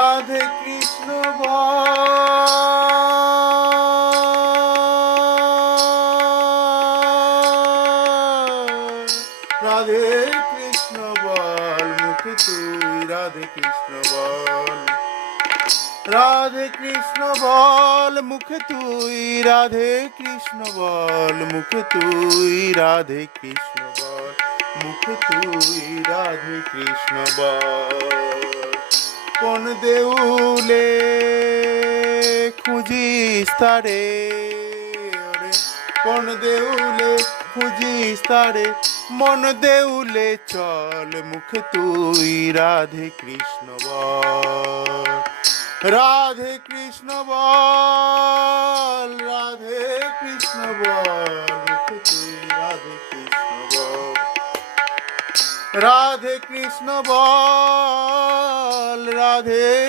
রাধে কৃষ্ণ রাধে কৃষ্ণ বল, মুখে তুই রাধে কৃষ্ণ বল। রাধে কৃষ্ণ বল, মুখে তুই রাধে কৃষ্ণ বল, মুখে তুই রাধে কৃষ্ণ বল, মুখে তুই রাধে কৃষ্ণ বল। কোন দেউলে খুঁজিস তারে? কোন দেউলে খুঁজিস তারে? মন দেউলে চল, মুখে তুই রাধে কৃষ্ণ বল। রাধে কৃষ্ণ বল, রাধে কৃষ্ণ বল রাধে কৃষ্ণ বল। রাধে কৃষ্ণ বল। রাধে